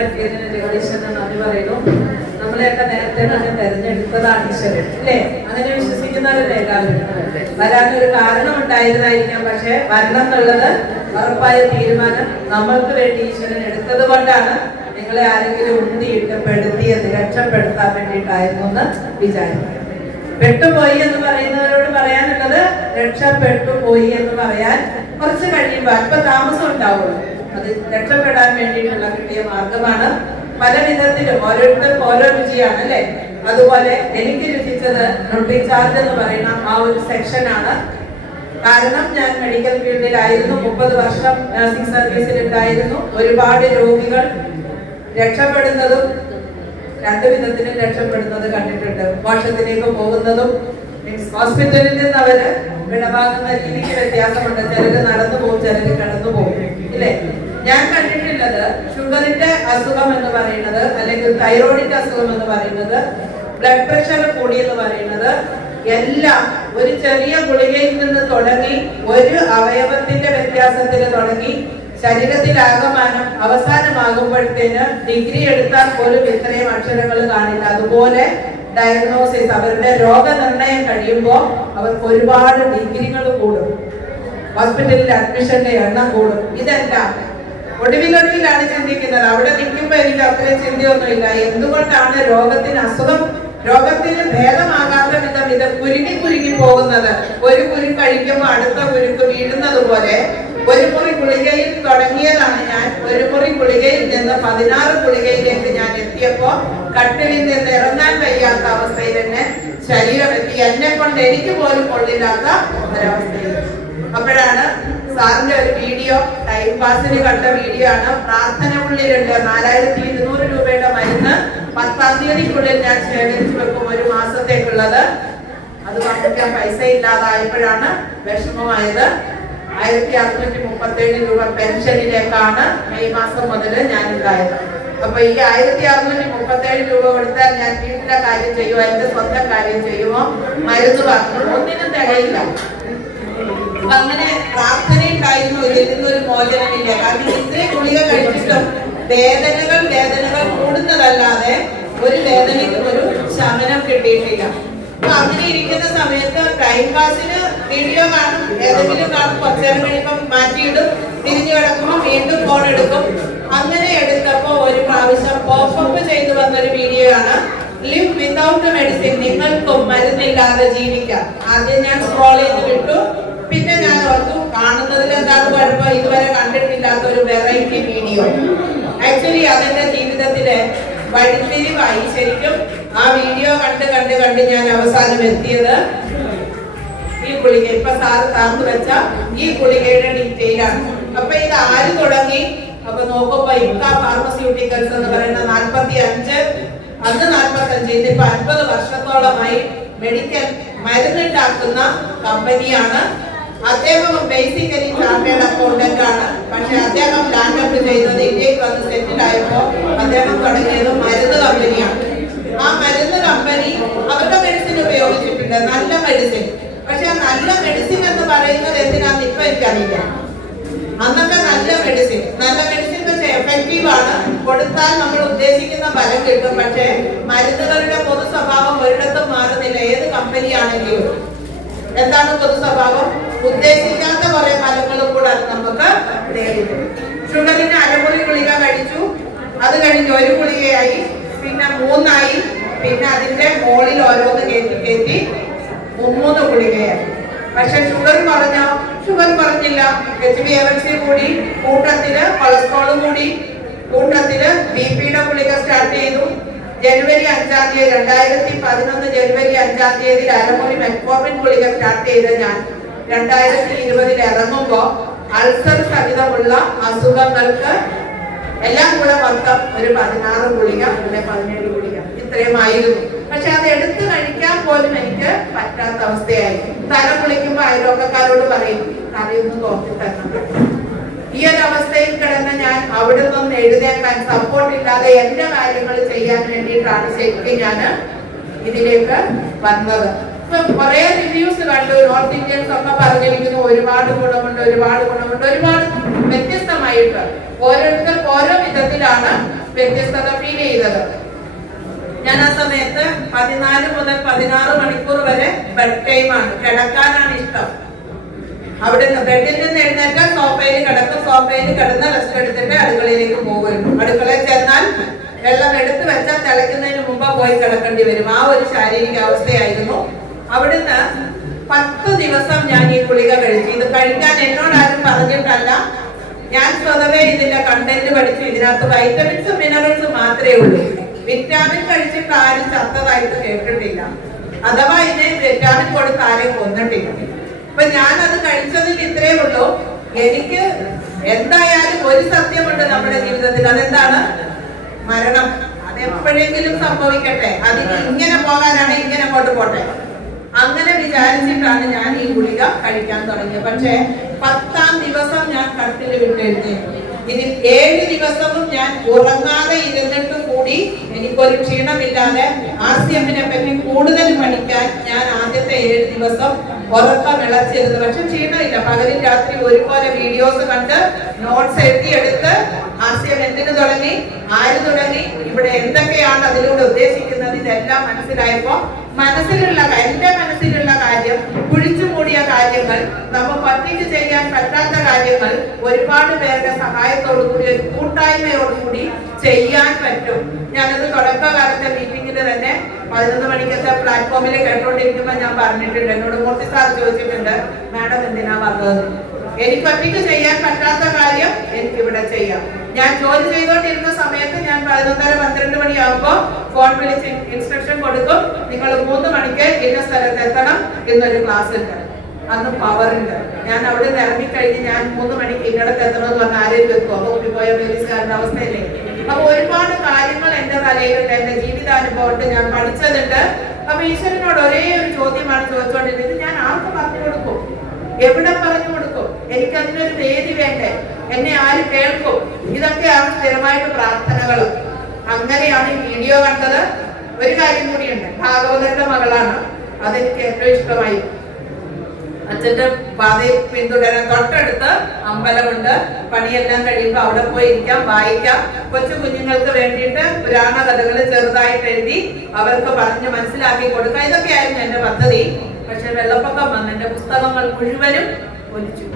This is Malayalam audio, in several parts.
പറ്റിയതിന് ജഗദീശന് നന്ദി പറയുന്നു. നമ്മളെയൊക്കെ നേരത്തെ തന്നെ തെരഞ്ഞെടുത്തതാണ് ഈശ്വരൻ, അല്ലേ? അങ്ങനെ വിശ്വസിക്കുന്നവരല്ലേ എല്ലാവരും? വരാനൊരു കാരണം ഉണ്ടായിരുന്നായിരിക്കാം, പക്ഷെ വരണം എന്നുള്ളത് ഉറപ്പായ തീരുമാനം നമ്മൾക്ക് വേണ്ടി ഈശ്വരൻ എടുത്തത് കൊണ്ടാണ് നിങ്ങളെ ആരെങ്കിലും ഉന്തിയിട്ട് പെടുത്തിയത് രക്ഷപ്പെടുത്താൻ വേണ്ടിയിട്ടായിരുന്നു എന്ന് വിചാരിക്കുക. പെട്ടുപോയി എന്ന് പറയുന്നവരോട് പറയാനുള്ളത്, രക്ഷപ്പെട്ടു പോയി എന്ന് പറയാൻ കുറച്ച് കഴിയുമ്പോൾ അല്പം താമസം ഉണ്ടാവുള്ളൂ. അത് രക്ഷപ്പെടാൻ വേണ്ടിയിട്ടുള്ള കിട്ടിയ മാർഗമാണ്. പല വിധത്തിലും ഓരോരുത്തർക്കും ഓരോ രുചിയാണ്, അല്ലെ? അതുപോലെ എനിക്ക് രുചിച്ചത് ന്യൂട്രി ചാർജ് എന്ന് പറയുന്ന ആ ഒരു സെക്ഷനാണ്. കാരണം ഞാൻ മെഡിക്കൽ ഫീൽഡിലായിരുന്നു, 30 വർഷം നഴ്സിംഗ് സർവീസിൽ ഉണ്ടായിരുന്നു. ഒരുപാട് രോഗികൾ രക്ഷപ്പെടുന്നതും രണ്ടു വിധത്തിലും രക്ഷപ്പെടുന്നത് കണ്ടിട്ടുണ്ട്. മോക്ഷത്തിലേക്ക് പോകുന്നതും മീൻസ് ഹോസ്പിറ്റലിൽ നിന്ന് അവര് വിടവാങ്ങുന്ന രീതിക്ക് വ്യത്യാസമുണ്ട്. ചിലര് നടന്നു പോകും, ചിലര് കിടന്നു പോകും, ഇല്ലേ? ഞാൻ കണ്ടിട്ടുള്ളത് ഷുഗറിന്റെ അസുഖം എന്ന് പറയുന്നത്, അല്ലെങ്കിൽ തൈറോയിഡിന്റെ അസുഖം എന്ന് പറയുന്നത്, ബ്ലഡ് പ്രഷർ കൂടി എന്ന് പറയുന്നത് എല്ലാം ഒരു ചെറിയ ഗുളികയിൽ നിന്ന് തുടങ്ങി ഒരു അവയവത്തിന്റെ വ്യത്യാസത്തിൽ തുടങ്ങി ശരീരത്തിലാകമാനം അവസാനമാകുമ്പോഴത്തേന് ഡിഗ്രി എടുത്താൽ പോലും ഇത്രയും അക്ഷരങ്ങൾ കാണില്ല. അതുപോലെ ഡയഗ്നോസിസ്, അവരുടെ രോഗനിർണയം കഴിയുമ്പോൾ അവർക്ക് ഒരുപാട് ഡിഗ്രികൾ കൂടും, ഹോസ്പിറ്റലിൽ അഡ്മിഷന്റെ എണ്ണം കൂടും. ഇതെല്ലാം ഒടുവിലൊടുവിലാണ് ചിന്തിക്കുന്നത്. അവിടെ നിൽക്കുമ്പോൾ എനിക്ക് അത്രയും ചിന്തയൊന്നുമില്ല. എന്തുകൊണ്ടാണ് രോഗത്തിന് ഭേദമാകാത്ത വിധം ഇത് കുരുങ്ങി പോകുന്നത്? ഒരു കുരു കഴിക്കുമ്പോൾ അടുത്ത കുരുക്ക് വീഴുന്നത് പോലെ ഒരു മുറി ഗുളികയിൽ തുടങ്ങിയതാണ് ഞാൻ. ഒരു മുറി ഗുളികയിൽ നിന്ന് 16 ഗുളികയിലേക്ക് ഞാൻ എത്തിയപ്പോ കട്ടിലിൽ നിന്ന് ഇറങ്ങാൻ വയ്യാത്ത അവസ്ഥയിൽ തന്നെ ശരീരം എത്തി. എന്നെ കൊണ്ട് എനിക്ക് പോലും കൊള്ളില്ലാത്ത ഒരവസ്ഥയിൽ. അപ്പോഴാണ് സാറിന്റെ ഒരു വീഡിയോ, ടൈം പാസിന് കണ്ട വീഡിയോ ആണ്. പ്രാർത്ഥന ഉള്ളിലുണ്ട് 4200 രൂപയുടെ മരുന്ന് 10-ാം തീയതിക്കുള്ളിൽ ഞാൻ ശേഖരിച്ചു വെക്കും, 1 മാസത്തേക്കുള്ളത്. അത് വാങ്ങിക്കാൻ പൈസ ഇല്ലാതായപ്പോഴാണ് വിഷമമായത്. 1637 രൂപ പെൻഷനിലേക്കാണ് മെയ് മാസം മുതൽ ഞാൻ ഉണ്ടായത്. അപ്പൊ ഈ 1637 രൂപ കൊടുത്താൽ ഞാൻ വീട്ടിലെ കാര്യം ചെയ്യുമോ, എന്റെ സ്വന്തം കാര്യം ചെയ്യുമോ, മരുന്ന് വാങ്ങുമോ, ഒന്നിനും തികയില്ല. അങ്ങനെ പ്രാർത്ഥനയുണ്ടായിരുന്നു. ഇതിൽ നിന്നൊരു മോചനമില്ല. കാരണം ഇത്രയും ഗുളിക കഴിച്ചിട്ടും വേദനകൾ കൂടുന്നതല്ലാതെ ഒരു വേദനയ്ക്കും ഒരു ശമനം കിട്ടിയിട്ടില്ല. അപ്പൊ അങ്ങനെ ഇരിക്കുന്ന സമയത്ത് ടൈം പാസിന് വീഡിയോ കാണും, ഏതെങ്കിലും കാണും, കുറച്ചേരം കഴിയുമ്പോൾ മാറ്റിയിടും, തിരിഞ്ഞു കിടക്കുമ്പോൾ വീണ്ടും ഫോൺ എടുക്കും. അങ്ങനെ എടുത്തപ്പോ ഒരു പ്രാവശ്യം പോപ്പപ്പ് ചെയ്തു വന്നൊരു വീഡിയോ ആണ്, ലിവ് വിതൗട്ട് മെഡിസിൻ, നിങ്ങൾക്കും മരുന്നില്ലാതെ ജീവിക്കാം. ആദ്യം ഞാൻ സ്ക്രോൾ ചെയ്ത് വിട്ടു. പിന്നെ ഞാൻ ഓർത്തു, കാണുന്നതിൽ എന്താണ് കുഴപ്പം, ഇതുവരെ കണ്ടിട്ടില്ലാത്ത ഒരു വെറൈറ്റി വീഡിയോ. ആക്ച്വലി അതെന്റെ ജീവിതത്തിലെ വഴിത്തിരിവായി. ശരിക്കും ആ വീഡിയോ കണ്ട് ഞാൻ അവസാനം എത്തിയത് ഈ ഗുളിക, ഇപ്പൊ സാറ് താന്നു വെച്ച ഈ ഗുളികയുടെ ഡീറ്റെയിൽ ആണ്. അപ്പൊ ഇത് ആര് തുടങ്ങി? അപ്പൊ നോക്കുമ്പോ ഇക്ക ഫാർമസ്യൂട്ടിക്കൽസ് എന്ന് പറയുന്ന 45, അന്ന് 45, ഇതിപ്പോ 50 വർഷത്തോളമായി മെഡിക്കൽ മരുന്നുണ്ടാക്കുന്ന കമ്പനിയാണ്. അദ്ദേഹം ബേസിക്കലി ചാർട്ടേഡ് അക്കൗണ്ടന്റ് ആണ്. പക്ഷെ അദ്ദേഹം ലാൻഡപ്പ് ചെയ്തത് ഇന്ത്യക്ക് വന്ന് സെറ്റിൽ ആയപ്പോ അദ്ദേഹം തുടങ്ങിയത് മരുന്ന് കമ്പനിയാണ്. ആ മരുന്ന് കമ്പനി അവരുടെ മെഡിസിൻ ഉപയോഗിച്ചിട്ടുണ്ട്, നല്ല മെഡിസിൻ. പക്ഷെ ആ നല്ല മെഡിസിൻ എന്ന് പറയുന്നത് എന്തിനാന്ന് ഇപ്പൊ എനിക്കറിയില്ല. അന്നൊക്കെ നല്ല മെഡിസിൻ പക്ഷെ എഫക്റ്റീവ് ആണ്, കൊടുത്താൽ നമ്മൾ ഉദ്ദേശിക്കുന്ന ഫലം കിട്ടും. പക്ഷെ മരുന്നുകളുടെ പൊതു സ്വഭാവം ഒരിടത്തും മാറുന്നില്ല. ഏത് കമ്പനിയാണെങ്കിലും എന്താണ് പൊതു സ്വഭാവം? ഉദ്ദേശിക്കാത്ത കുറെ ഫലങ്ങളും കൂടെ നമുക്ക് നേരിടും. ഷുഗറിന് അരമുറി ഗുളിക കഴിച്ചു, അത് കഴിഞ്ഞ് 1 ഗുളികയായി, പിന്നെ 3 പിന്നെ അതിന്റെ മുകളിൽ ഓരോന്ന് കയറ്റി 3 ഗുളികയായി. പക്ഷെ ഷുഗർ കുറഞ്ഞോ? ഷുഗർ കുറഞ്ഞില്ല. HbA1c കൂടി, കൂട്ടത്തില് കൊളസ്ട്രോളും കൂടി, കൂട്ടത്തില് BP-യുടെ ഗുളിക സ്റ്റാർട്ട് ചെയ്തു. ജനുവരി 5-ാം തീയതി 2011 ജനുവരി 5-ാം തീയതി അരമുറി മെറ്റ്ഫോർമിൻ ഗുളിക സ്റ്റാർട്ട് ചെയ്ത് ഞാൻ 2020 ഇറങ്ങുമ്പോ അൾസർ സഹിതമുള്ള അസുഖങ്ങൾക്ക് എല്ലാം കൂടെ മൊത്തം ഒരു 16 ഗുളിക, പിന്നെ 17 ഗുളിക, ഇത്രയുമായിരുന്നു. പക്ഷെ അത് എടുത്തു കഴിക്കാൻ പോലും എനിക്ക് പറ്റാത്ത അവസ്ഥയായി. തല കുളിക്കുമ്പോ അയൽവക്കക്കാരോട് പറയും, തലയൊന്നും തോർത്തി തരണം. ഈ ഒരു അവസ്ഥയിൽ കിടന്ന് ഞാൻ അവിടെ നിന്ന് എഴുതേക്കാൻ സപ്പോർട്ട് ഇല്ലാതെ എന്റെ കാര്യങ്ങൾ ചെയ്യാൻ വേണ്ടിയിട്ടാണ് ശരിക്കും ഞാൻ ഇതിലേക്ക് വന്നത്. കുറെ റിവ്യൂസ് കണ്ടു, നോർത്ത് ഇന്ത്യൻസ് ഒക്കെ പറഞ്ഞിരിക്കുന്നു ഒരുപാട് ഗുണമുണ്ട്, ഒരുപാട് വ്യത്യസ്തമായിട്ട് ഓരോരുത്തർക്ക് ഓരോ വിധത്തിലാണ് വ്യത്യസ്തത ഫീൽ ചെയ്തത്. ഞാൻ ആ സമയത്ത് 14 മുതൽ 16 മണിക്കൂർ വരെ ബെഡ് ടൈമാണ്, കിടക്കാനാണ് ഇഷ്ടം. അവിടെ നിന്ന് ബെഡിൽ നിന്ന് എഴുന്നേറ്റാൽ സോഫയിൽ കിടക്കും, സോഫയിൽ കിടന്ന് റെസ്റ്റ് എടുത്തിട്ട് അടുക്കളയിലേക്ക് പോകുമായിരുന്നു. അടുക്കളയിൽ ചെന്നാൽ വെള്ളം എടുത്ത് വെച്ചാൽ തിളയ്ക്കുന്നതിന് മുമ്പ് പോയി കിടക്കേണ്ടി വരും. ആ ഒരു ശാരീരിക അവസ്ഥയായിരുന്നു. അവിടുന്ന് 10 ദിവസം ഞാൻ ഈ ഗുളിക കഴിച്ചു. ഇത് കഴിക്കാൻ എന്നോട് ആരും പറഞ്ഞിട്ടല്ല, ഞാൻ സ്വതവേ ഇതിന്റെ കണ്ടന്റ് പഠിച്ചു. ഇതിനകത്ത് വൈറ്റമിൻസും മിനറൽസും മാത്രമേ ഉള്ളൂ. വിറ്റാമിൻ കഴിച്ചിട്ട് ആരും ചത്തതായിട്ട് കേട്ടിട്ടില്ല, അഥവാ ഇതിനെ വിറ്റാമിൻ കൊടുത്ത് ആരെയും കൊന്നിട്ടില്ല. അപ്പൊ ഞാനത് കഴിച്ചതിൽ ഇത്രയേ ഉള്ളൂ. എനിക്ക് എന്തായാലും ഒരു സത്യമുണ്ട് നമ്മുടെ ജീവിതത്തിൽ, അതെന്താണ്? മരണം. അതെപ്പോഴെങ്കിലും സംഭവിക്കട്ടെ, അതിന് ഇങ്ങനെ പോകാനാണ്, ഇങ്ങനെ അങ്ങോട്ട് പോട്ടെ, അങ്ങനെ വിചാരിച്ചിട്ടാണ് ഞാൻ ഈ ഗുളിക കഴിക്കാൻ തുടങ്ങിയത്. പക്ഷെ 10ാം ദിവസം ഞാൻ കട്ടിൽ വിട്ടെഴുന്നേറ്റു. ഇനി 7 ദിവസവും ഞാൻ ഉറങ്ങാതെ ഇരുന്നിട്ട് കൂടി എനിക്കൊരു ക്ഷീണമില്ലാതെ RCMനെ പറ്റി കൂടുതൽ പഠിക്കാൻ ഞാൻ ആദ്യത്തെ 7 ദിവസം ഉറക്കം വിളച്ചിരുന്നു. പക്ഷെ ക്ഷീണമില്ല. പകലും രാത്രി ഒരുപോലെ വീഡിയോസ് കണ്ട് നോട്ട്സ് എഴുതിയെടുത്ത് RCM എന്തിനു തുടങ്ങി, ആര് തുടങ്ങി, ഇവിടെ എന്തൊക്കെയാണ് അതിലൂടെ ഉദ്ദേശിക്കുന്നത്, ഇതെല്ലാം മനസ്സിലായപ്പോ എന്റെ മനസ്സിലുള്ള കാര്യം, കുഴിച്ചു മൂടിയ കാര്യങ്ങൾ, നമുക്ക് ഒറ്റയ്ക്ക് ചെയ്യാൻ പറ്റാത്ത കാര്യങ്ങൾ ഒരുപാട് പേരുടെ സഹായത്തോടു കൂടി, ഒരു കൂട്ടായ്മയോടുകൂടി ചെയ്യാൻ പറ്റും. ഞാനത് തുടക്കകാലത്തെ മീറ്റിംഗിൽ തന്നെ 11 മണിക്കത്തെ പ്ലാറ്റ്ഫോമിൽ കേട്ടോണ്ടിരിക്കുമ്പോൾ ഞാൻ പറഞ്ഞിട്ടുണ്ട്, എന്നോട് മൂർത്തി സാർ ചോദിച്ചിട്ടുണ്ട്, മാഡം എന്തിനാ വന്നത്? എനിക്ക് ഒറ്റയ്ക്ക് ചെയ്യാൻ പറ്റാത്ത കാര്യം എനിക്കിവിടെ ചെയ്യാം. ഞാൻ ജോലി ചെയ്തോണ്ടിരുന്ന സമയത്ത് ഞാൻ 11:30-12 മണിയാകുമ്പോ ഫോൺ വിളിച്ച് ഇൻസ്ട്രക്ഷൻ കൊടുക്കും, നിങ്ങൾ 3 മണിക്ക് ഇന്ന സ്ഥലത്ത് എത്തണം എന്നൊരു ക്ലാസ് ഉണ്ട്. അന്ന് പവർ ഉണ്ട്. ഞാൻ അവിടെ നിന്ന് ഇറങ്ങിക്കഴിഞ്ഞ് ഞാൻ 3 മണിക്ക് ഇന്നടത്ത് എത്തണമെന്ന് പറഞ്ഞാൽ ആരെയും വെക്കും. അപ്പൊ കൂട്ടിപ്പോയ പോലീസുകാരുടെ അവസ്ഥയില്ലേ. അപ്പൊ ഒരുപാട് കാര്യങ്ങൾ എന്റെ തലയിലുണ്ട്, എന്റെ ജീവിതാനുഭവമുണ്ട്, ഞാൻ പഠിച്ചതുണ്ട്. അപ്പൊ ഈശ്വരനോട് ഒരേ ഒരു ചോദ്യമാണ് ചോദിച്ചുകൊണ്ടിരുന്നത്, ഞാൻ ആർക്ക് പറഞ്ഞു കൊടുക്കും, എവിടെ പറഞ്ഞു കൊടുക്കും? എനിക്ക് അതിനൊരു വേദി വേണ്ടേ, എന്നെ ആര് കേൾക്കും? ഇതൊക്കെയാണ് സ്ഥിരമായിട്ട് പ്രാർത്ഥനകൾ. അങ്ങനെയാണ് ഈ വീഡിയോ കണ്ടത്. ഒരു കാര്യം കൂടിയുണ്ട്, ഭാഗവതരുടെ മകളാണ്, അതെനിക്ക് ഏറ്റവും ഇഷ്ടമായി. അച്ഛന്റെ പാതയെ പിന്തുടരാൻ തൊട്ടടുത്ത് അമ്പലമുണ്ട്. പണിയെല്ലാം കഴിയുമ്പോൾ അവിടെ പോയി ഇരിക്കാം, വായിക്കാം. കൊച്ചു കുഞ്ഞുങ്ങൾക്ക് വേണ്ടിയിട്ട് പുരാണ കഥകൾ ചെറുതായിട്ട് എഴുതി അവർക്ക് പറഞ്ഞ് മനസ്സിലാക്കി കൊടുക്കാം. ഇതൊക്കെയായിരുന്നു എന്റെ പദ്ധതി. പക്ഷെ വെള്ളപ്പൊക്കം വന്ന് എന്റെ പുസ്തകങ്ങൾ മുഴുവനും ഒലിച്ചു.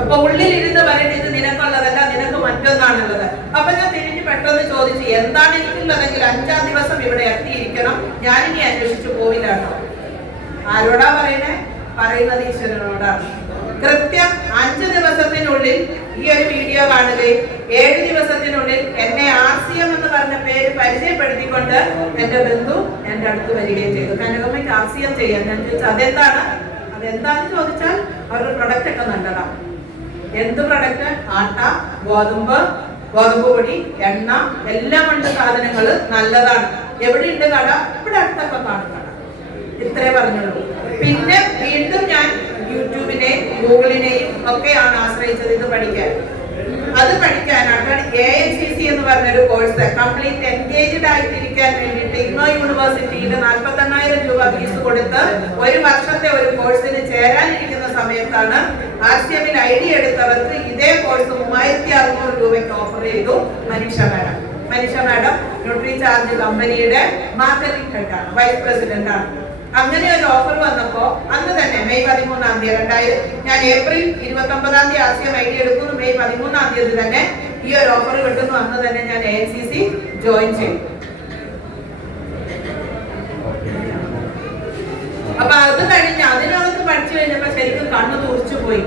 അപ്പൊ ഉള്ളിലിരുന്ന് പറയുന്നത്, ഇത് നിനക്കുള്ളതല്ല, നിനക്ക് മറ്റൊന്നാണുള്ളത്. അപ്പൊ ഞാൻ തിരിഞ്ഞ് പെട്ടെന്ന് ചോദിച്ചു, എന്താണ് എനിക്കുള്ളതെങ്കിൽ 5ാം ദിവസം ഇവിടെ എത്തിയിരിക്കണം, ഞാനിനി അന്വേഷിച്ചു പോവില്ലാട്ടോ. ആരോടാ പറയുന്നത് ഈശ്വരനോടാണ്. കൃത്യം 5 ദിവസത്തിനുള്ളിൽ ഈ ഒരു വീഡിയോ കാണുകയും 7 ദിവസത്തിനുള്ളിൽ എന്നെ RCM എന്ന് പറഞ്ഞ പേര് പരിചയപ്പെടുത്തിക്കൊണ്ട് എന്റെ ബന്ധു എന്റെ അടുത്ത് വരികയും ചെയ്തു. കനകമ്മയ്ക്ക് RCM ചെയ്യാൻ. ഞാൻ ചോദിച്ചു, അതെന്താന്ന് ചോദിച്ചാൽ അവരുടെ പ്രൊഡക്റ്റ് ഒക്കെ നല്ലതാണ്. എന്ത് പ്രൊഡക്റ്റ്? ആട്ട, ഗോതമ്പ് പൊടി, എണ്ണ എല്ലാം ഉണ്ട്. സാധനങ്ങൾ നല്ലതാണ്. എവിടെയുണ്ട് കട? ഇവിടെ അടുത്തൊക്കെ കാണും കട. ഇത്രേ പറഞ്ഞുള്ളൂ. പിന്നെ വീണ്ടും ഞാൻ യൂട്യൂബിനെയും ഗൂഗിളിനെയും ഒക്കെയാണ് ആശ്രയിച്ചത് ഇത് പഠിക്കാൻ. അത് പഠിക്കാനാണ് ANCC എന്ന് പറഞ്ഞൊരു കോഴ്സ്, കംപ്ലീറ്റ് എൻഗേജ്ഡ് ആയിട്ടിരിക്കാൻ വേണ്ടിയിട്ട് ഇഗ്നോ യൂണിവേഴ്സിറ്റിയിൽ 48,000 രൂപ ഫീസ് കൊടുത്ത് 1 വർഷത്തെ ഒരു കോഴ്സിന് ചേരാനിരിക്കുന്ന സമയത്താണ് RCMൽ ID എടുത്തവർക്ക് ഇതേ കോഴ്സ് 3600 രൂപയ്ക്ക് ഓഫർ ചെയ്തു മനീഷ മാഡം. ന്യൂട്രി ചാർജ് കമ്പനിയുടെ മാർക്കറ്റിംഗ് ഹെഡാണ്, വൈസ് പ്രസിഡന്റ് ആണ്. അങ്ങനെ ഒരു ഓഫർ വന്നപ്പോ അന്ന് തന്നെ മെയ് 13-ാം തീയതി ഞാൻ ഏപ്രിൽ 29-ാം തീയതി RCM ID എടുക്കുന്നു. മെയ് 13-ാം തീയതി തന്നെ ഈ ഒരു ഓഫർ കിട്ടുന്നു. അന്ന് തന്നെ ഞാൻ ANCC ജോയിൻ ചെയ്തു. അപ്പൊ അത് കഴിഞ്ഞ് അതിനകത്ത് പഠിച്ചു കഴിഞ്ഞപ്പോ ശരിക്കും കണ്ണു തുറച്ചു പോയി.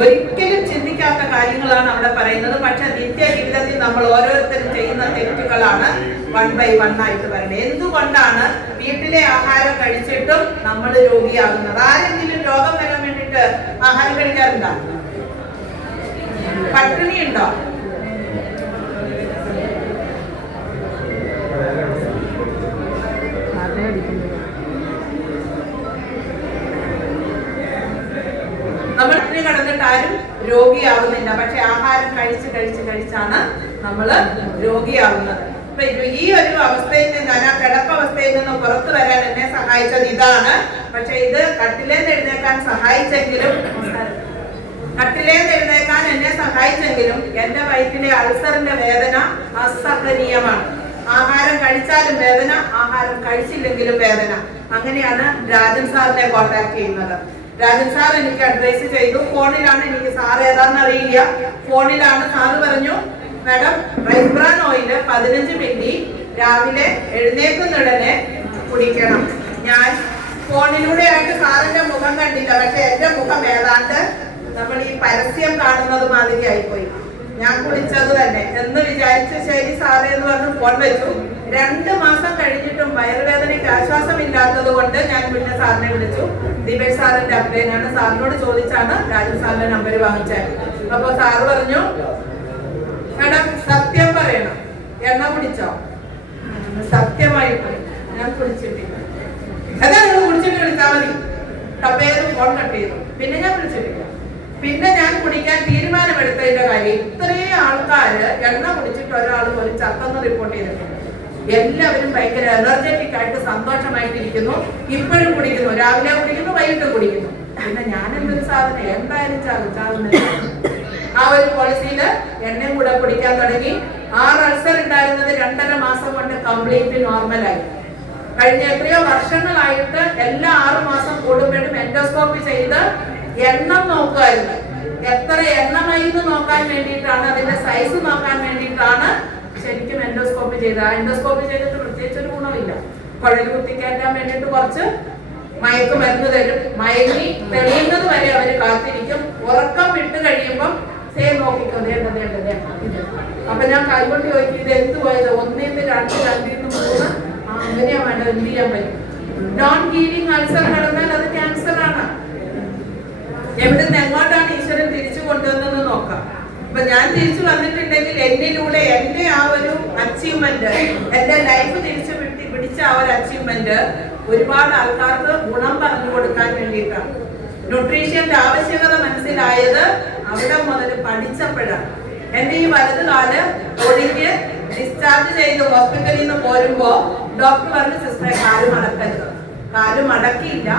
ഒരിക്കലും ചിന്തിക്കാത്ത കാര്യങ്ങളാണ് അവിടെ പറയുന്നത്. പക്ഷെ നിത്യ ജീവിതത്തിൽ നമ്മൾ ഓരോരുത്തരും ചെയ്യുന്ന തെറ്റുകളാണ് 1 by 1 ആയിട്ട് പറയുന്നത്. എന്തുകൊണ്ടാണ് വീട്ടിലെ ആഹാരം കഴിച്ചിട്ടും നമ്മൾ രോഗിയാകുന്നത്? ആരെങ്കിലും രോഗം വരാൻ വേണ്ടിട്ട് ആഹാരം കഴിക്കാറുണ്ടോ? പട്ടിണി ഉണ്ടോ? നമ്മൾ കടന്നിട്ട് ആരും രോഗിയാവുന്നില്ല. പക്ഷെ ആഹാരം കഴിച്ചാണ് നമ്മള് രോഗിയാവുന്നത്. അപ്പൊ ഈ ഒരു അവസ്ഥയിൽ നിന്ന്, ആ കിടപ്പവസ്ഥയിൽ നിന്ന് പുറത്തു വരാൻ എന്നെ സഹായിച്ചത് ഇതാണ്. പക്ഷെ ഇത് കട്ടിലേന്ന് എഴുന്നേക്കാൻ സഹായിച്ചെങ്കിലും കട്ടിലേന്ന് എഴുന്നേക്കാൻ എന്നെ സഹായിച്ചെങ്കിലും എന്റെ വയറ്റിലെ അൾസറിന്റെ വേദന അസഹനീയമാണ്. ആഹാരം കഴിച്ചാലും വേദന, ആഹാരം കഴിച്ചില്ലെങ്കിലും വേദന. അങ്ങനെയാണ് രാജൻ സാറിനെ കോൺടാക്ട് ചെയ്യുന്നത്. രാജൻ സാർ എനിക്ക് അഡ്വൈസ് ചെയ്തു. ഫോണിലാണ്, എനിക്ക് സാർ ഏതാന്ന് അറിയില്ല, ഫോണിലാണ്. സാറ് പറഞ്ഞു, madam rice bran oil 15 milli രാവിലെ എഴുന്നേക്കുന്നുടനെ കുടിക്കണം. ഞാൻ ഫോണിലൂടെ ആയിട്ട് സാറിന്റെ മുഖം കണ്ടില്ല, പക്ഷെ എന്റെ മുഖം ഏതാണ്ട് നമ്മൾ ഈ പരസ്യം കാണുന്നത് മാതിരി ആയിപ്പോയി. ഞാൻ കുടിച്ചത് തന്നെ എന്ന് വിചാരിച്ചു. ശരി സാറേ എന്ന് പറഞ്ഞ് ഫോൺ വെച്ചു. 2 മാസം കഴിഞ്ഞിട്ടും വയറുവേദനയ്ക്ക് ആശ്വാസമില്ലാത്തത് കൊണ്ട് ഞാൻ പിന്നെ സാറിനെ വിളിച്ചു. ദീപക് സാറിന്റെ അപ്ഡേനാണ്. സാറിനോട് ചോദിച്ചാണ് രാജു സാറിന്റെ നമ്പർ വാങ്ങിച്ചത്. അപ്പൊ സാറ് പറഞ്ഞു, മാഡം സത്യം പറയണം, എണ്ണ കുടിച്ചോ? സത്യമായിട്ട് ഞാൻ കുടിച്ചിട്ടില്ല. അതാ നിങ്ങൾ കുടിച്ചിട്ട് വിളിച്ചാൽ മതി. ടപ്പേര് ഫോൺ കട്ട് ചെയ്തു. പിന്നെ ഞാൻ വിളിച്ചിട്ടില്ല. പിന്നെ ഞാൻ കുടിക്കാൻ തീരുമാനമെടുത്തതിന്റെ കാര്യം, ഇത്രയും ആൾക്കാര് എണ്ണ കുടിച്ചിട്ട് ഒരാൾ പോലും ചത്തെന്ന് റിപ്പോർട്ട് ചെയ്തിട്ടുണ്ട്. എല്ലാവരും ഭയങ്കര എനർജറ്റിക് ആയിട്ട് സന്തോഷമായിട്ടിരിക്കുന്നു. ഇപ്പോഴും കുടിക്കുന്നു, രാവിലെ കുടിക്കുന്നു, വൈകിട്ട് കുടിക്കുന്നു. പിന്നെ ഞാൻ എന്തൊരു സാധനം, എന്തായാലും ചാകുന്നത്. ആ ഒരു പോളിസിയില് എണ്ണയും കൂടെ കുടിക്കാൻ തുടങ്ങി. 6 അൾസർ ഉണ്ടായിരുന്നത് 2.5 മാസം കൊണ്ട് കംപ്ലീറ്റ് നോർമലായി. കഴിഞ്ഞ എത്രയോ വർഷങ്ങളായിട്ട് എല്ലാ 6 മാസം കൂടുമ്പോഴും എൻഡോസ്കോപ്പി ചെയ്ത് എണ്ണം നോക്കുമായിരുന്നു. എത്ര എണ്ണമായി എന്ന് നോക്കാൻ വേണ്ടിയിട്ടാണ്, അതിന്റെ സൈസ് നോക്കാൻ വേണ്ടിയിട്ടാണ് ശരിക്കും എൻഡോസ്കോപ്പി ചെയ്തത്. ആ എൻഡോസ്കോപ്പി ചെയ്തിട്ട് പ്രത്യേകിച്ച് ഒരു ഗുണമില്ല. കുഴൽ കുത്തിക്കയറ്റാൻ വേണ്ടിയിട്ട് കുറച്ച് മയക്കുമരുന്ന് തരും. മയങ്ങി തെളിയുന്നത് വരെ അവര് കാത്തിരിക്കും. ഉറക്കം വിട്ട് കഴിയുമ്പോൾ നോക്കിക്കോ ഇത്. അപ്പൊ ഞാൻ കൈകൊണ്ട് ചോദിക്കും, ഇത് എന്ത് പോയത്? 1, 2, 2, 3. അങ്ങനെയാ വേണ്ട, എന്ത് ചെയ്യാൻ പറ്റും? നോൺ ഹീലിംഗ് അൾസർ കടന്നാൽ അത് ക്യാൻസർ ആണ്. എവിടുന്ന് എങ്ങോട്ടാണ് ഈശ്വരൻ തിരിച്ചു കൊണ്ടുവന്നെന്ന് നോക്കാം. അപ്പൊ ഞാൻ തിരിച്ചു വന്നിട്ടുണ്ടെങ്കിൽ എന്നിലൂടെ എന്റെ ആ ഒരു അച്ചീവ്മെന്റ്, എന്റെ ലൈഫ് തിരിച്ചു പിടിച്ച ആ ഒരു അച്ചീവ്മെന്റ് ഒരുപാട് ആൾക്കാർക്ക് ഗുണം പറഞ്ഞു കൊടുക്കാൻ വേണ്ടിയിട്ടാണ്. ന്യൂട്രീഷ്യന്റെ ആവശ്യകത മനസ്സിലായത് അവിടെ മുതൽ പഠിച്ചപ്പോഴാണ്. എന്റെ ഈ വലത് കാല് ഒടിഞ്ഞ് ഡിസ്ചാർജ് ചെയ്ത് ഹോസ്പിറ്റലിൽ നിന്ന് പോരുമ്പോ ഡോക്ടർ പറഞ്ഞു, സിസ്റ്ററെ കാല് മടക്കരുത്. കാല് മടക്കിയില്ല.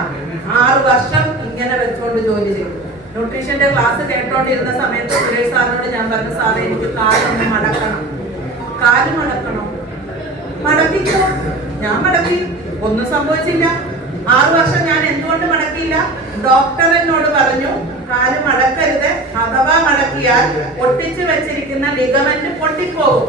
6 വർഷം ഇങ്ങനെ വെച്ചുകൊണ്ട് ജോലി ചെയ്തു. ന്യൂട്രീഷന്റെ ക്ലാസ് കേട്ടോണ്ടിരുന്ന സമയത്ത് സുരേഷ് സാറിനോട് ഞാൻ പറഞ്ഞു, സാറേ എനിക്ക് കാലൊന്ന് മടക്കണം. കാല് മടക്കണം. മടക്കിക്കോ. ഞാൻ മടക്കി, ഒന്നും സംഭവിച്ചില്ല. 6 വർഷം ഞാൻ എന്തുകൊണ്ട് മടക്കിയില്ല? ഡോക്ടർ എന്നോട് പറഞ്ഞു, കാല് മടക്കരുത്, അഥവാ മടക്കിയാൽ ഒട്ടിച്ചു വെച്ചിരിക്കുന്ന ലിഗമെന്റ് പൊട്ടിപ്പോകും,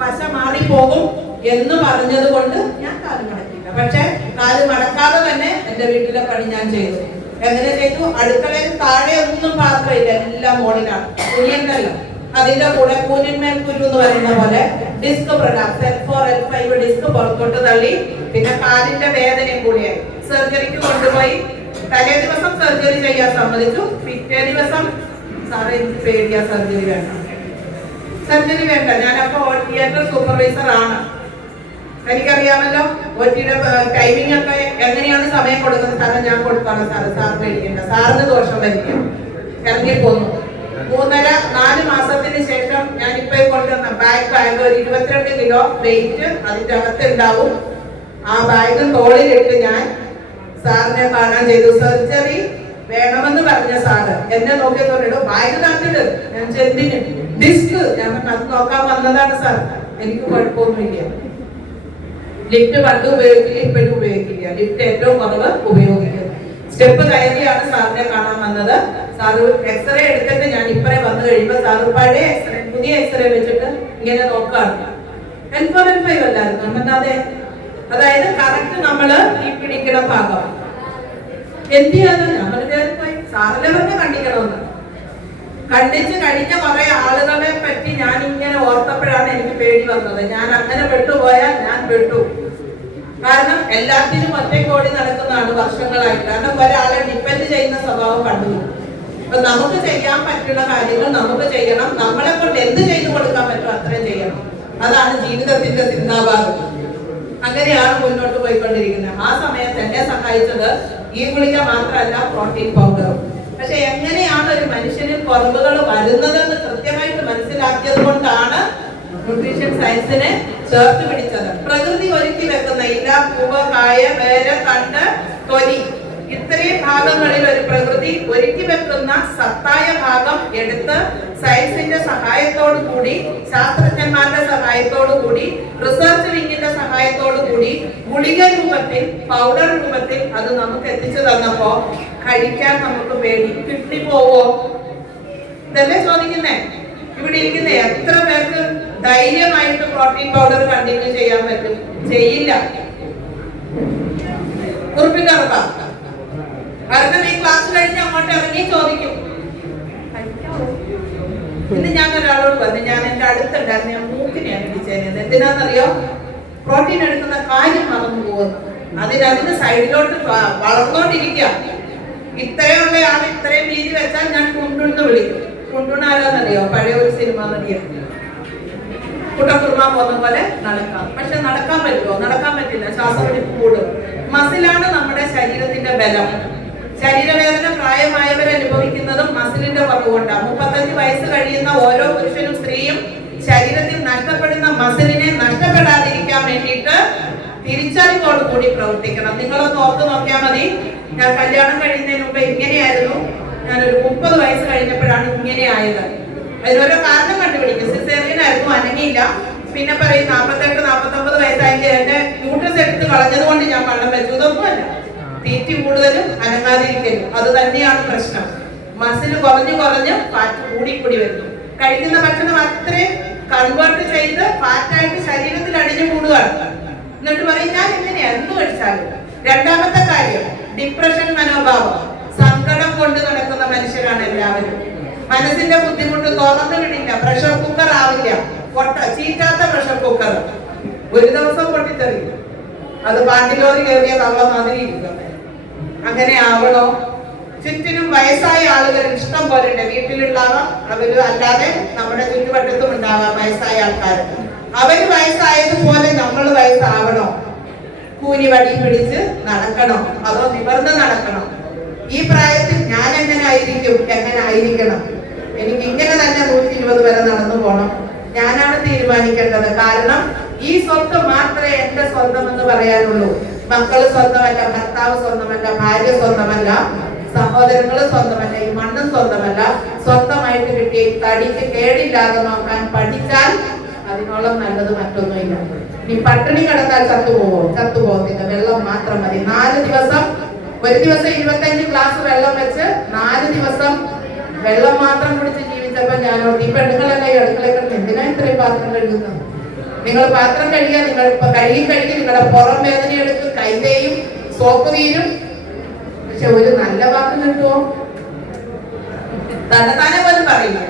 പശ മാറിപ്പോകും എന്ന് പറഞ്ഞത് കൊണ്ട് ഞാൻ കാല് മടക്കിയില്ല. പക്ഷെ കാല് മടക്കാതെ തന്നെ എന്റെ വീട്ടിലെ പണി ഞാൻ ചെയ്തു. എങ്ങനെ ചെയ്തു? അടുക്കളയിൽ താഴെ ഒന്നും പാത്രമില്ല, എല്ലാം മോളിലാണ്. കുനിയണ്ടല്ലോ, അതിന്റെ കൂടെ കൂനിന്മേൽ കുരു എന്ന് പറയുന്ന പോലെ disk products L4 L5 disk പുറത്തോട്ട് തള്ളി. പിന്നെ കാലിന്റെ വേദനയും കൂടിയായി. സർജറിക്ക് കൊണ്ടുപോയി. തലേ ദിവസം സർജറി ചെയ്യാൻ സമ്മതിച്ചു. പിറ്റേ ദിവസം സാറേ എനിക്ക് പേടിയാ, സർജറി വേണ്ട. ഞാനപ്പോ തിയേറ്റർ സൂപ്പർവൈസർ ആണ്. എനിക്കറിയാമല്ലോ ഒറ്റിയുടെ ടൈമിംഗ് ഒക്കെ എങ്ങനെയാണ് സമയം കൊടുക്കുന്നത്. സാറേ ഞാൻ കൊടുക്കാണ് സാർ പേടിക്കണ്ട, സാറിന് ദോഷം വരിക്കും. ഇറങ്ങിപ്പോന്നു. 3.5-4 മാസത്തിന് ശേഷം ഞാൻ ഇപ്പൊ കൊണ്ടുവന്ന ബാഗ് ഒരു 22 കിലോ വെയിറ്റ് അതിന്റെ അകത്തുണ്ടാവും. ആ ബാഗ് തോളിലിട്ട് ഞാൻ സാറിനെ കാണാൻ ചെയ്തു. സർജറി വേണമെന്ന് പറഞ്ഞ സാറ് എന്നെ നോക്കി തോന്നിടും, ബാഗ് താത്തിട്ട്. ഞാൻ ചെന്തിന് ഡിസ്ക്, ഞാൻ അത് നോക്കാൻ വന്നതാണ് സാർ, എനിക്ക് കുഴപ്പമൊന്നുമില്ല. ലിഫ്റ്റ് പണ്ട് ഉപയോഗിക്കില്ല, ഇപ്പോഴും ഉപയോഗിക്കില്ല. ലിഫ്റ്റ് ഏറ്റവും കുറവ് ഉപയോഗിക്കുന്നു. സ്റ്റെപ്പ് കയറിയാണ് സാറിനെ കാണാൻ വന്നത്. സാറ് എക്സ്റേ എടുത്തിട്ട് ഞാൻ ഇപ്പറേ വന്നു കഴിയുമ്പോ സാറ് പഴയ എക്സ്റേ, പുതിയ എക്സ്റേ വെച്ചിട്ട് ഇങ്ങനെ നോക്കാണ്. L4 L5 അല്ലായിരുന്നു. അതായത് കറക്റ്റ് നമ്മള് ഈ പിടിക്കണ ഭാഗം. എന്ത് ചെയ്യാതെ നമ്മൾ കയറിപ്പോയി. സാറിനെ പറഞ്ഞ് കണ്ടിക്കണമെന്ന്. കണ്ടിച്ച് കഴിഞ്ഞ കുറെ ആളുകളെ പറ്റി ഞാൻ ഇങ്ങനെ ഓർത്തപ്പോഴാണ് എനിക്ക് പേടി വന്നത്. ഞാൻ അങ്ങനെ പെട്ടുപോയാൽ ഞാൻ പെട്ടു. കാരണം എല്ലാത്തിനും ഒറ്റക്കോടി നടക്കുന്നതാണ് വർഷങ്ങളായിട്ട്. കാരണം ഒരാളെ ഡിപ്പെൻഡ് ചെയ്യുന്ന സ്വഭാവം കണ്ടു. അപ്പൊ നമുക്ക് ചെയ്യാൻ പറ്റുന്ന കാര്യങ്ങൾ നമുക്ക് ചെയ്യണം. നമ്മളെ കൊണ്ട് എന്ത് ചെയ്തു കൊടുക്കാൻ പറ്റും അത്രയും ചെയ്യണം. അതാണ് ജീവിതത്തിന്റെ ചിന്താഭാഗം. അങ്ങനെയാണ് മുന്നോട്ട് പോയിക്കൊണ്ടിരിക്കുന്നത്. ആ സമയത്ത് എന്നെ സഹായിച്ചത് ഈ ഗുളിക മാത്രമല്ല, പ്രോട്ടീൻ പൗഡറും. പക്ഷെ എങ്ങനെയാണ് ഒരു മനുഷ്യന് കുറവുകൾ വരുന്നതെന്ന് കൃത്യമായിട്ട് മനസ്സിലാക്കിയത് കൊണ്ടാണ് ന്യൂട്രീഷൻ സയൻസിനെ ചേർത്ത് പിടിച്ചത്. പ്രകൃതി ഒരുക്കി വെക്കുന്ന ഇല, പൂവ്, കായ, വേര്, തണ്ട്, തൊലി ഇത്രയും ഭാഗങ്ങളിൽ ഒരു പ്രകൃതി ഒരുക്കി വെക്കുന്ന സത്തായ ഭാഗം എടുത്ത് സയൻസിന്റെ സഹായത്തോടു കൂടി, ശാസ്ത്രജ്ഞന്മാരുടെ സഹായത്തോടു കൂടി, റിസർച്ച് വിങ്ങിന്റെ സഹായത്തോടു കൂടി ഗുളിക രൂപത്തിൽ, പൗഡർ രൂപത്തിൽ അത് നമുക്ക് എത്തിച്ചു തന്നപ്പോ കഴിക്കാൻ നമുക്ക് പേടി. കിഡ്നി പോവോ? ഇതല്ലേ ചോദിക്കുന്നേ. ഇവിടെ ഇരിക്കുന്ന എത്ര പേർക്ക് ധൈര്യമായിട്ട് പ്രോട്ടീൻ പൗഡർ കണ്ടിന്യൂ ചെയ്യാൻ പറ്റും? ചെയ്യില്ല. കുറിപ്പിക്കറക്കാം. കാരണം ഈ ക്ലാസ് കഴിഞ്ഞ് അങ്ങോട്ട് ഇറങ്ങി ചോദിക്കും, ഇന്ന് ഞാൻ ഒരാളോട് പറഞ്ഞു, ഞാൻ എന്റെ അടുത്തുണ്ടായിരുന്നു, ഞാൻ മൂക്കിനെയാണ് ഇടിച്ചത്. എന്തിനാണെന്നറിയോ? പ്രോട്ടീൻ എടുക്കുന്ന കാര്യം മറന്നു പോകുന്നു. അതിന് സൈഡിലോട്ട് വളർന്നോണ്ടിരിക്കുക. ഇത്രയുള്ള ആൾ ഇത്രയും വീതി വെച്ചാൽ ഞാൻ കുണ്ടുന്ന് വിളിക്കും. കുണ്ടുണ്ണ ആരാന്നറിയോ? പഴയ ഒരു സിനിമ നടിയാണ്. കുട്ടക്കുറുമ പോകുന്ന പോലെ നടക്കാം. പക്ഷെ നടക്കാൻ പറ്റുമോ? നടക്കാൻ പറ്റില്ല. ശ്വാസപിടിപ്പ് കൂടും. മസിലാണ് നമ്മുടെ ശരീരത്തിന്റെ ബലം. ശരീരവേദന പ്രായമായവർ അനുഭവിക്കുന്നതും മസിലിന്റെ കുറവുകൊണ്ടാണ്. 35 വയസ്സ് കഴിയുന്ന ഓരോ പുരുഷനും സ്ത്രീയും ശരീരത്തിൽ നഷ്ടപ്പെടുന്ന മസിലിനെ നഷ്ടപ്പെടാതിരിക്കാൻ വേണ്ടിയിട്ട് തിരിച്ചറിവോട് കൂടി പ്രവർത്തിക്കണം. നിങ്ങളൊന്ന് ഓർത്ത് നോക്കിയാൽ മതി. ഞാൻ കല്യാണം കഴിയുന്നതിന് മുമ്പ് ഇങ്ങനെയായിരുന്നു. ഞാനൊരു 30 വയസ്സ് കഴിഞ്ഞപ്പോഴാണ് ഇങ്ങനെ ആയത്. അതിനോരോ കാരണം കണ്ടുപിടിക്കും. സിസേറിയനായിരുന്നു, അനങ്ങിയില്ല. പിന്നെ പറയും 48-49 വയസ്സായെങ്കിൽ എന്റെ യൂട്രസ് എടുത്ത് കളഞ്ഞത് കൊണ്ട് ഞാൻ വണ്ണം വെച്ചു. ഇതൊന്നുമല്ല, തീറ്റി കൂടുതലും അനങ്ങാതിരിക്കലും അത് തന്നെയാണ് പ്രശ്നം. മസിൽ കുറഞ്ഞു ഫാറ്റ് കൂടി വരുന്നു. കഴിക്കുന്ന ഭക്ഷണം അത്രയും കൺവേർട്ട് ചെയ്ത് ഫാറ്റായിട്ട് ശരീരത്തിൽ അടിഞ്ഞു കൂടുകയാണ്. എന്നിട്ട് പറയും ഞാൻ ഇങ്ങനെയാ എന്ത് കഴിച്ചാലും. രണ്ടാമത്തെ കാര്യം, ഡിപ്രഷൻ മനോഭാവം. സങ്കടം കൊണ്ട് നടക്കുന്ന മനുഷ്യരാണ് എല്ലാവരും. മനസ്സിന്റെ ബുദ്ധിമുട്ട് തുറന്നു വിടില്ല. പ്രഷർ കുക്കർ ആവില്ല. ചീറ്റാത്ത പ്രഷർ കുക്കർ ഒരു ദിവസം പൊട്ടിത്തെറിയും. അത് പാണ്ടിലോറി കയറിയ കള്ള മാതിരി ഇരിക്കും. അങ്ങനെ ആവണോ? ചുറ്റിനും വയസ്സായ ആളുകൾ ഇഷ്ടം പോലെ ഉണ്ട്. വീട്ടിലുണ്ടാവാം, അവര് അല്ലാതെ നമ്മുടെ ചുറ്റുവട്ടത്തും ഉണ്ടാവാം വയസ്സായ ആൾക്കാർ. അവര് വയസ്സായതുപോലെ നമ്മൾ വയസ്സാവണോ? കൂനി വടി പിടിച്ച് നടക്കണോ? അതോ നിവർന്ന് നടക്കണം? ഈ പ്രായത്തിൽ ഞാൻ എങ്ങനെ ആയിരിക്കണം? എനിക്ക് ഇങ്ങനെ തന്നെ 120 വരെ നടന്നു പോകണം. ഞാനാണ് തീരുമാനിക്കേണ്ടത്. കാരണം ഈ സ്വന്തം മാത്രമേ എന്റെ സ്വന്തം എന്ന് പറയാനുള്ളൂ. മക്കള് സ്വന്തമല്ല, ഭർത്താവ് സ്വന്തമല്ല, ഭാര്യ സ്വന്തമല്ല, സഹോദരങ്ങള് സ്വന്തമല്ല, ഈ മണ്ണും സ്വന്തമല്ല. സ്വന്തമായിട്ട് കിട്ടിയ തടിക്ക് കേടില്ലാതെ നോക്കാൻ പഠിച്ചാൽ അതിനോളം നല്ലത് മറ്റൊന്നുമില്ല. ഈ പട്ടിണി കിടന്നാൽ ചത്തുപോകത്തില്ല. വെള്ളം മാത്രം മതി. 4 ദിവസം, ഒരു ദിവസം 25 ഗ്ലാസ് വെള്ളം വെച്ച് 4 ദിവസം വെള്ളം മാത്രം കുടിച്ച് ജീവിച്ചപ്പോ ഞാനോട്, ഈ പെണ്ണുങ്ങളല്ല ഈ അടുക്കളയിൽ കിടന്ന് എന്തിനാ ഇത്രയും പാത്രം കഴുകുന്നത്? നിങ്ങൾ പാത്രം കഴുകിയാൽ നിങ്ങൾ കഴുകി നിങ്ങളുടെ പുറം വേദന എടുക്കും, കൈതയും സോപ്പ് തീരും. പക്ഷെ ഒരു നല്ല വാക്ക് കിട്ടുമോ? തന്നെ പോലും പറയില്ല.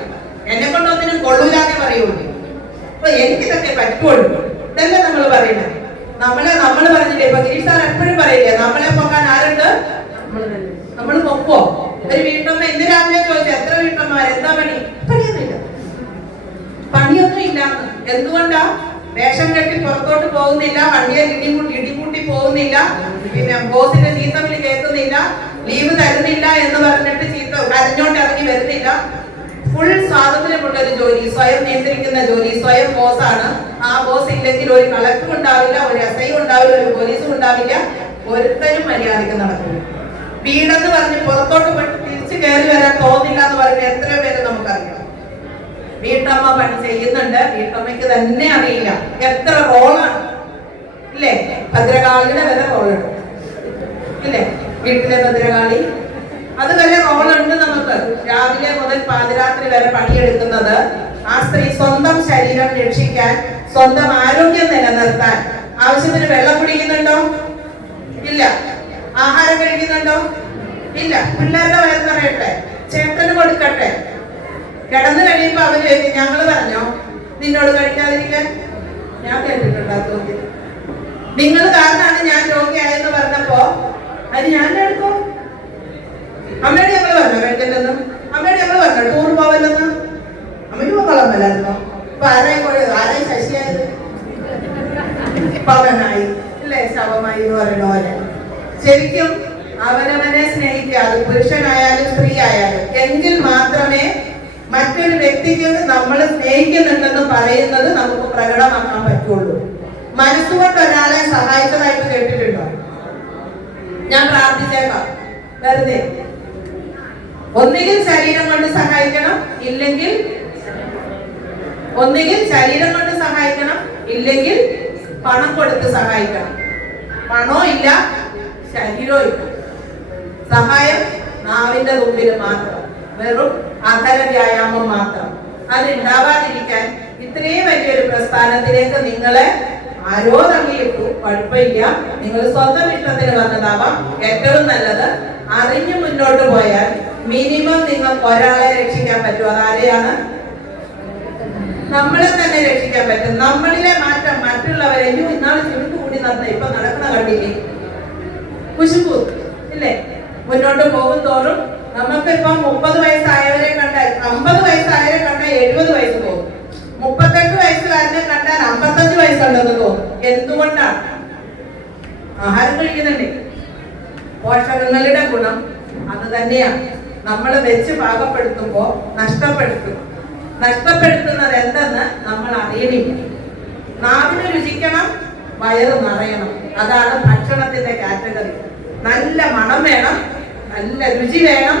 എന്നെ കൊണ്ടൊന്നിനും കൊള്ളൂലാന്നേ പറയുള്ളൂ. അപ്പൊ എനിക്കിതൊക്കെ പറ്റുള്ളൂ. ഇതല്ലേ നമ്മൾ പറയുന്നത്. നമ്മള് പറഞ്ഞില്ലേ, ഇപ്പൊ ഗിരീഷ് സാർ എപ്പോഴും പറയില്ലേ, നമ്മളെ പൊക്കാൻ ആരുണ്ട്? നമ്മൾ പൊക്കോ? ഒരു വീട്ടമ്മ ഇന്ന് രാവിലെ ചോദിച്ചു, എത്ര വീട്ടമ്മമാർ, എന്താ പണി? പണിയൊന്നും ഇല്ല. എന്തുകൊണ്ടാ? വേഷം കെട്ടി പുറത്തോട്ട് പോകുന്നില്ല, വണ്ടിയെ ഇടികൂട്ടി പോകുന്നില്ല, പിന്നെ ബോസിന്റെ ചീത്ത വിളി കേൾക്കുന്നില്ല, ലീവ് തരുന്നില്ല എന്ന് പറഞ്ഞിട്ട് കരഞ്ഞോണ്ട് ഇറങ്ങി വരുന്നില്ല. ഫുൾ സ്വാതന്ത്ര്യമുള്ള ഒരു ജോലി, സ്വയം നിയന്ത്രിക്കുന്ന ജോലി, സ്വയം ബോസാണ്. ആ ബോസ് ഇല്ലെങ്കിൽ ഒരു കളക്ടർ ഉണ്ടാവില്ല, ഒരു SI ഉണ്ടാവില്ല, ഒരു പോലീസും ഉണ്ടാവില്ല, ഒരുത്തരും മര്യാദയ്ക്ക് നടക്കില്ല. വീടെന്ന് പറഞ്ഞ് പുറത്തോട്ട് തിരിച്ചു കയറി വരാൻ തോന്നില്ല എന്ന് പറഞ്ഞ എത്രയോ പേര് നമുക്കറിയാം. വീട്ടമ്മ പണി ചെയ്യുന്നുണ്ട്, വീട്ടമ്മയ്ക്ക് തന്നെ അറിയില്ല എത്ര റോളാണ്. ഇല്ലേ? ഭദ്രകാളിയുടെ വരെ റോളുണ്ട്. ഇല്ലേ? വീട്ടിലെ ഭദ്രകാളി, അത് വരെ റോളുണ്ട് നമുക്ക്. രാവിലെ മുതൽ പാതിരാത്രി വരെ പണിയെടുക്കുന്നത് ആ സ്ത്രീ സ്വന്തം ശരീരം രക്ഷിക്കാൻ, സ്വന്തം ആരോഗ്യം നിലനിർത്താൻ. ആവശ്യത്തിന് വെള്ളം കുടിക്കുന്നുണ്ടോ? ഇല്ല. ആഹാരം കഴിക്കുന്നുണ്ടോ? ഇല്ല. പിള്ളേരുടെ വയറ് നിറയട്ടെ, ചേട്ടന് കൊടുക്കട്ടെ. കിടന്നു കഴിയുമ്പോ അവര് ഞങ്ങള് പറഞ്ഞോ നിന്നോട് കഴിക്കാതിരിക്കാൻ? ഞാൻ കേട്ടിട്ടുണ്ടാ ചോദ്യം. നിങ്ങൾ കാരണമാണ് ഞാൻ രോഗിയായെന്ന് പറഞ്ഞപ്പോ അത് ഞാൻ എടുക്കും. അമ്മയോട് ഞങ്ങള് പറഞ്ഞോ കഴിക്കണ്ടെന്ന്? അമ്മയോട് ഞങ്ങള് പറഞ്ഞോ ടൂർ പോവല്ലെന്ന്? അമ്മയ്ക്ക് പോകളമ്മല്ലായിരുന്നോ? ഇപ്പൊ ആരായി ശശിയായത്? പവനായി, ഇല്ലേ? ശവമായി എന്ന് പറയുന്ന പോലെ. ശരിക്കും അവനവനെ സ്നേഹിക്കുക, അത് പുരുഷനായാലും സ്ത്രീ ആയാലും, എങ്കിൽ മാത്രമേ മറ്റൊരു വ്യക്തിക്ക് നമ്മൾ സ്നേഹിക്കുന്നുണ്ടെന്ന് പറയുന്നത് നമുക്ക് പ്രകടമാക്കാൻ പറ്റുള്ളൂ. മനസ്സുകൊണ്ട് ഒരാളെ സഹായിച്ചതായിട്ട് കേട്ടിട്ടുണ്ടോ? ഞാൻ പ്രാർത്ഥിച്ചേക്കാം, വെറുതെ. ഒന്നുകിൽ ശരീരം കൊണ്ട് സഹായിക്കണം, ഇല്ലെങ്കിൽ ശരീരം കൊണ്ട് സഹായിക്കണം, ഇല്ലെങ്കിൽ പണം കൊടുത്ത് സഹായിക്കണം. പണവും ഇല്ല, ശരീരവും ഇല്ല. സഹായം നാവിന്റെ മുമ്പിൽ മാത്രം, വെറും അധര വ്യായാമം മാത്രം. അതുണ്ടാവാതിരിക്കാൻ ഇത്രയും വലിയൊരു പ്രസ്ഥാനത്തിലേക്ക് നിങ്ങളെ ആരോ തള്ളിയിട്ടു, കുഴപ്പമില്ല. നിങ്ങൾ സ്വന്തം ഇഷ്ടത്തിന് വന്നതാവാം. ഏറ്റവും നല്ലത് അറിഞ്ഞു മുന്നോട്ട് പോയാൽ മിനിമം നിങ്ങൾക്ക് ഒരാളെ രക്ഷിക്കാൻ പറ്റും. അതാരെയാണ്? നമ്മളെ തന്നെ രക്ഷിക്കാൻ പറ്റും. നമ്മളിലെ മാറ്റം മറ്റുള്ളവരെ ഇന്നാള് ചുരുക്ക് കൂടി നടന്ന ഇപ്പൊ നടക്കണ കണ്ടില്ലേ? കുശുമ്പു ഇല്ലേ? മുന്നോട്ട് പോകും തോറും നമുക്കിപ്പം 30 വയസ്സായവരെ കണ്ടാൽ 50 വയസ്സായവരെ കണ്ടാൽ 70 വയസ്സ് പോകും. 38 വയസ്സുകാരനെ കണ്ടാൽ 55 വയസ്സുണ്ടെന്ന് തോന്നും. എന്തുകൊണ്ടാണ്? ആഹാരം കഴിക്കുന്നുണ്ട്. പോഷകങ്ങളുടെ ഗുണം അത് തന്നെയാണ്. നമ്മൾ വെച്ച് പാകപ്പെടുത്തുമ്പോ നഷ്ടപ്പെടുത്തുന്നത് എന്തെന്ന് നമ്മൾ അറിയണില്ല. നാവിന് രുചിക്കണം, വയറ് നിറയണം. അതാണ് ഭക്ഷണത്തിന്റെ കാറ്റഗറി. നല്ല മണം വേണം, നല്ല രുചി വേണം,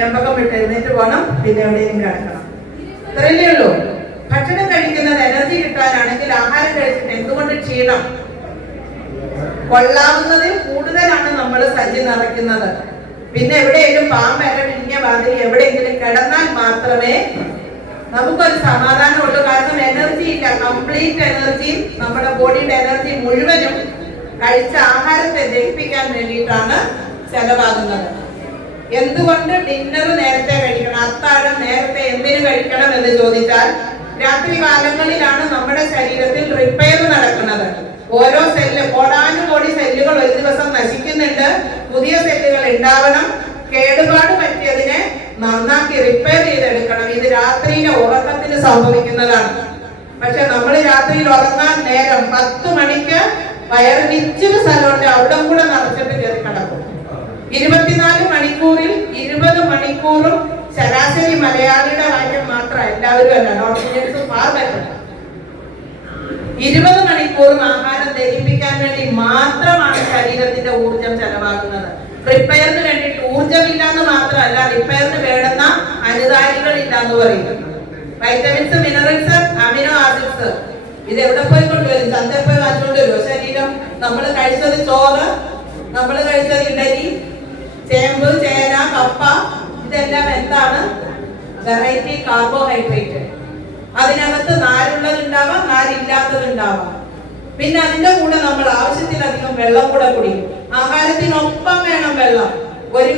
ഏമ്പക്കം വിട്ട് എഴുന്നേറ്റ് പോകണം, പിന്നെ എവിടെയും കിടക്കണം. ഇത്രയല്ലേ ഉള്ളൂ. ഭക്ഷണം കഴിക്കുന്നത് എനർജി കിട്ടാനാണെങ്കിൽ ആഹാരം കഴിച്ചിട്ട് എന്തുകൊണ്ട് ക്ഷീണം? കൊള്ളാവുന്നതിൽ കൂടുതലാണ് നമ്മൾ സഞ്ചി നിറയ്ക്കുന്നത്. പിന്നെ എവിടെയെങ്കിലും പാമ്പരവിഞ്ഞ വാതിൽ എവിടെയെങ്കിലും കിടന്നാൽ മാത്രമേ നമുക്കൊരു സമാധാനമുള്ളൂ. കാരണം എനർജി ഇല്ല. കംപ്ലീറ്റ് എനർജി, നമ്മുടെ ബോഡിയുടെ എനർജി മുഴുവനും കഴിച്ച ആഹാരത്തെ ദഹിപ്പിക്കാൻ വേണ്ടിയിട്ടാണ് ചെലവാകുന്നത്. എന്തുകൊണ്ട് ഡിന്നർ നേരത്തെ കഴിക്കണം, അത്താഴം നേരത്തെ എന്തിനു കഴിക്കണം എന്ന് ചോദിച്ചാൽ, രാത്രി കാലങ്ങളിലാണ് നമ്മുടെ ശരീരത്തിൽ റിപ്പയർ നടക്കുന്നത്. ഓരോ സെല്ല്, കോടാനുകോടി സെല്ലുകൾ ഒരു ദിവസം നശിക്കുന്നുണ്ട്. പുതിയ സെല്ലുകൾ ഉണ്ടാവണം. കേടുപാട് പറ്റിയതിനെ നന്നാക്കി റിപ്പയർ ചെയ്തെടുക്കണം. ഇത് രാത്രിയിലെ ഉറക്കത്തിന് സംഭവിക്കുന്നതാണ്. പക്ഷെ നമ്മൾ രാത്രിയിൽ ഉറങ്ങാൻ നേരം 10 മണിക്ക് വയറിന് ഇച്ചിരി സ്ഥലമുണ്ട്, അവിടെ കൂടെ നിറച്ചിട്ട് കയറി കിടക്കും. 24 മണിക്കൂറിൽ 20 മണിക്കൂറും ശരാശരി മലയാളിയുടെ കാര്യം മാത്രം, എല്ലാവരും അല്ല, നോർത്ത് ഇന്ത്യൻസും മാറുന്നുണ്ട്. 20 മണിക്കൂറും ആഹാരം ദഹിപ്പിക്കാൻ വേണ്ടി മാത്രമാണ് ശരീരത്തിന്റെ ഊർജം ചെലവാക്കുന്നത്. റിപ്പയറിന് വേണ്ടിയിട്ട് ഊർജമില്ല എന്ന് മാത്രമല്ല, റിപ്പയറിന് വേണ്ടുന്ന അനുതാരികൾ ഇല്ല എന്ന് പറയുന്നത്. വൈറ്റമിൻസ്, മിനറൽസ്, അമിനോ ആസിഡ്സ് ഇത് എവിടെ പോയി കൊണ്ടുവരും? ചന്തയിൽ പോയി വാങ്ങിച്ചുകൊണ്ട് വരുമോ? ശരീരം നമ്മൾ കഴിച്ചത് ചോറ്, നമ്മൾ കഴിച്ചത് ഇഡലി, ചേമ്പ്, ചേന, കപ്പ, ഇതെല്ലാം എന്താണ്? Variety carbohydrate. അതിനകത്ത് നാരുള്ളതുണ്ടാവാം, നാരില്ലാത്തതുണ്ടാവാം. പിന്നെ അതിന്റെ കൂടെ നമ്മൾ ആവശ്യത്തിലധികം വെള്ളം കൂടെ കുടിക്കും. ആഹാരത്തിനൊപ്പം വേണം വെള്ളം. ഒരു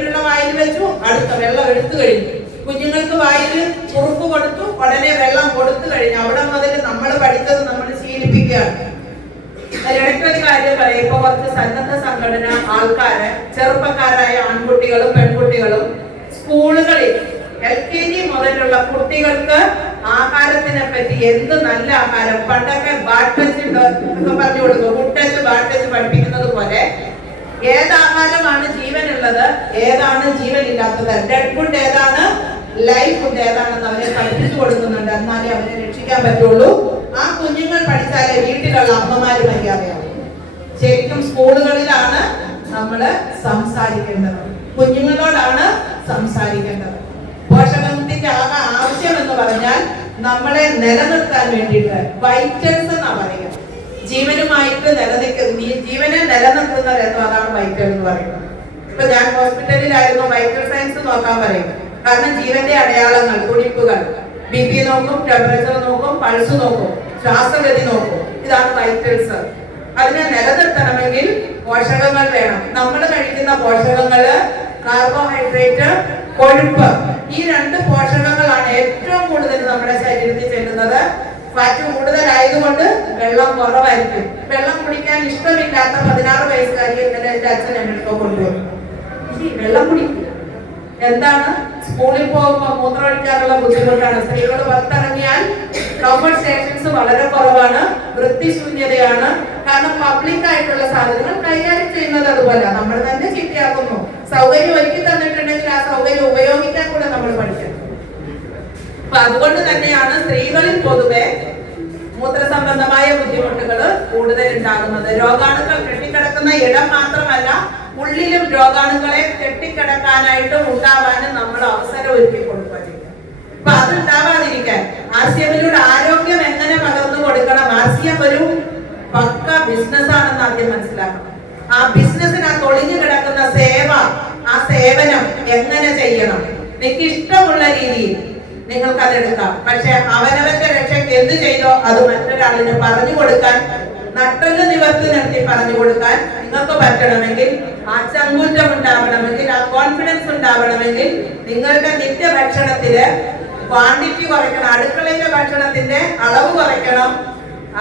ഉരുള വായിൽ വെച്ചു, അടുത്ത വെള്ളം എടുത്തു കഴിഞ്ഞു. കുഞ്ഞുങ്ങൾക്ക് വായിൽ കുറുക്ക് കൊടുത്തു, ഉടനെ വെള്ളം കൊടുത്തു കഴിഞ്ഞു. അവിടെ മുതൽ നമ്മൾ പഠിച്ചത് നമ്മൾ ശീലിപ്പിക്കുകയാണ്. അതിനിടയ്ക്കൊരു കാര്യം പറയാം. ഇപ്പൊ കുറച്ച് സന്നദ്ധ സംഘടന ആൾക്കാര്, ചെറുപ്പക്കാരായ ആൺകുട്ടികളും പെൺകുട്ടികളും സ്കൂളുകളിൽ LKG മുതലുള്ള കുട്ടികൾക്ക് ആഹാരത്തിനെ പറ്റി എന്ത് നല്ല ആഹാരം, പണ്ടൊക്കെ ബാട്ടച്ച് പറഞ്ഞു കൊടുക്കും, മുട്ടച്ച് ബാട്ടച്ച് പഠിപ്പിക്കുന്നത് പോലെ ഏതാഹാരമാണ് ജീവനുള്ളത്, ഏതാണ് ജീവനില്ലാത്തത്, ഡെഡ് ഫുഡ് ഏതാണ്, ലൈഫ് ഫുഡ് ഏതാണെന്ന് അവരെ പഠിപ്പിച്ചു കൊടുക്കുന്നുണ്ട്. എന്നാലേ അവരെ രക്ഷിക്കാൻ പറ്റുള്ളൂ. ആ കുഞ്ഞുങ്ങൾ പഠിച്ചാലേ വീട്ടിലുള്ള അമ്മമാര് മര്യാദയാവും. ശരിക്കും സ്കൂളുകളിലാണ് നമ്മള് സംസാരിക്കേണ്ടത്, കുഞ്ഞുങ്ങളോടാണ് സംസാരിക്കേണ്ടത്. പോഷകത്തിന്റെ ആവശ്യം എന്ന് പറഞ്ഞാൽ നമ്മളെ നിലനിർത്താൻ വേണ്ടിയിട്ട് വൈറ്റൽസ് എന്നാ പറയുക. ജീവനുമായിട്ട് ജീവനെ നിലനിർത്തുന്നത് എന്തോ അതാണ് വൈറ്റൽ എന്ന് പറയുന്നത്. ഇപ്പൊ ഞാൻ ഹോസ്പിറ്റലിലായിരുന്നു, വൈറ്റൽ സയൻസ് നോക്കാൻ പറയും. കാരണം ജീവന്റെ അടയാളങ്ങൾ, തുടിപ്പുകൾ, BP നോക്കും, ടെമ്പറേച്ചർ നോക്കും, പൾസ് നോക്കും, ശ്വാസഗതി നോക്കും. ഇതാണ് വൈറ്റൽസ്. അതിനെ നിലനിർത്തണമെങ്കിൽ പോഷകങ്ങൾ വേണം. നമ്മൾ കഴിക്കുന്ന പോഷകങ്ങള് കാർബോഹൈഡ്രേറ്റ്, കൊഴുപ്പ്, ഈ 2 പോഷകങ്ങളാണ് ഏറ്റവും കൂടുതൽ നമ്മുടെ ശരീരത്തിൽ ചെല്ലുന്നത്. ഫാറ്റ് കൂടുതലായതുകൊണ്ട് വെള്ളം കുറവായിരിക്കും. വെള്ളം കുടിക്കാൻ ഇഷ്ടമില്ലാത്ത 16 വയസ്സുകാരി എന്റെ അച്ഛൻ എന്നെ കൊണ്ടുപോകും. വെള്ളം കുടിക്കും. എന്താണ്? സ്കൂളിൽ പോകുമ്പോൾ മൂത്രമൊഴിക്കാനുള്ള ബുദ്ധിമുട്ടാണ്. സ്ത്രീകൾ പുറത്തിറങ്ങിയാൽ കംഫർട്ട് സ്റ്റേഷൻസ് വളരെ കുറവാണ്, വൃത്തിശൂന്യതയാണ്. കാരണം പബ്ലിക് ആയിട്ടുള്ള സാധനങ്ങൾ കൈകാര്യം ചെയ്യുന്നത് അതുപോലെ നമ്മൾ തന്നെ ചീത്തയാക്കുന്നു. സൗകര്യം ഒരുക്കി തന്നിട്ടുണ്ടെങ്കിൽ ആ സൗകര്യം ഉപയോഗിക്കാൻ കൂടെ നമ്മൾ പഠിക്കണം. അപ്പൊ അതുകൊണ്ട് തന്നെയാണ് സ്ത്രീകളിൽ പൊതുവെ മൂത്രസംബന്ധമായ ബുദ്ധിമുട്ടുകൾ കൂടുതൽ ഉണ്ടാകുന്നത്. രോഗാണുക്കൾ കെട്ടിക്കിടക്കുന്ന ഇടം മാത്രമല്ല, ഉള്ളിലും രോഗാണുക്കളെ കെട്ടിക്കിടക്കാനായിട്ടും ഉണ്ടാവാനും നമ്മൾ അവസരം ഒരുക്കി കൊടുക്കുക ചെയ്യുക. അപ്പൊ അത് ഉണ്ടാവാതിരിക്കാൻ RCMലൂടെ ആരോഗ്യം എങ്ങനെ പകർന്നു കൊടുക്കണം? RCM ഒരു പക്ക ബിസിനസ് ആണെന്ന് ആദ്യം മനസ്സിലാക്കണം. ആ ബിസിനസ്സിനകത്ത് ഒളിഞ്ഞു കിടക്കുന്ന സേവ, ആ സേവനം എങ്ങനെ ചെയ്യണം? നിങ്ങൾക്ക് ഇഷ്ടമുള്ള രീതിയിൽ നിങ്ങൾക്ക് അതെടുക്കാം. പക്ഷെ അവനവന്റെ രക്ഷയ്ക്ക് എന്ത് ചെയ്തോ അത് മറ്റൊരാളിന് പറഞ്ഞു കൊടുക്കാൻ, നട്ടല് നിവർത്തി നിർത്തി പറഞ്ഞു കൊടുക്കാൻ നിങ്ങൾക്ക് പറ്റണമെങ്കിൽ, ആ ചങ്കൂറ്റം ഉണ്ടാവണമെങ്കിൽ, ആ കോൺഫിഡൻസ് ഉണ്ടാവണമെങ്കിൽ നിങ്ങളുടെ നിത്യഭക്ഷണത്തില് ക്വാണ്ടിറ്റി കുറയ്ക്കണം. അടുക്കളയിലെ ഭക്ഷണത്തിന്റെ അളവ് കുറയ്ക്കണം.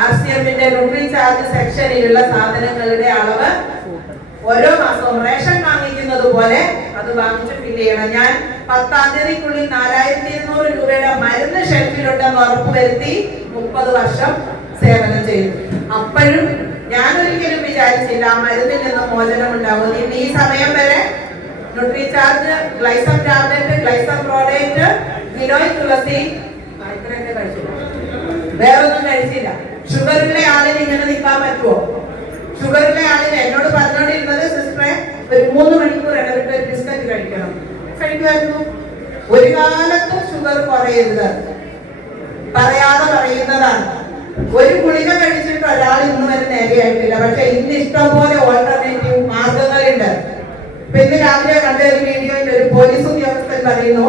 RCMന്റെ ന്യൂട്രിചാർജ് സെക്ഷനിലുള്ള സാധനങ്ങളുടെ അളവ് ഓരോ മാസവും റേഷൻ വാങ്ങിക്കുന്നത് പോലെ അത് വാങ്ങിച്ച് ഫില്ല് ചെയ്യണം. ഞാൻ 10-ാം തീയതിക്കുള്ളിൽ 4200 രൂപയുടെ മരുന്ന് ഷെൽഫിലുണ്ടെന്ന് ഉറപ്പുവരുത്തി 30 വർഷം സേവനം ചെയ്തു. അപ്പോഴും ഞാൻ ഒരിക്കലും വിചാരിച്ചില്ല ആ മരുന്നിൽ നിന്ന് മോചനം ഉണ്ടാവും. ഇന്ന് ഈ സമയം വരെ ന്യൂട്രിചാർജ്, ഗ്ലൈസം ടാബ്ലറ്റ്, ഗ്ലൈസം പ്രോഡക്റ്റ്, ഗിലോയ് തുളസി കഴിച്ചില്ല, വേറൊന്നും കഴിച്ചില്ല. ഷുഗറുള്ള ആളിന് ഇങ്ങനെ നിൽക്കാൻ പറ്റുമോ? ഷുഗറുള്ള ആളിന് എന്നോട് പറഞ്ഞോണ്ടിരുന്നത്, സിസ്റ്ററെ ഒരു 3 മണിക്കൂർ ഇടവിട്ട് ബിസ്ക്കറ്റ് കഴിക്കണം. കഴിക്കുമായിരുന്നു. ഒരു കാലത്തും ഷുഗർ കുറയരുത് പറയാതെ പറയുന്നതാണ്. ഒരു ഗുളിക കഴിച്ചിട്ട് ഒരാൾ ഇന്ന് വരെ നേരെയായിട്ടില്ല. പക്ഷെ ഇന്ന് ഇഷ്ടംപോലെ ഓൾട്ടർനേറ്റീവ് മാർഗങ്ങളുണ്ട്. ഇന്ന് രാവിലെ കണ്ട ഒരു വീഡിയോയിൽ ഒരു പോലീസ് ഉദ്യോഗസ്ഥൻ പറയുന്നു,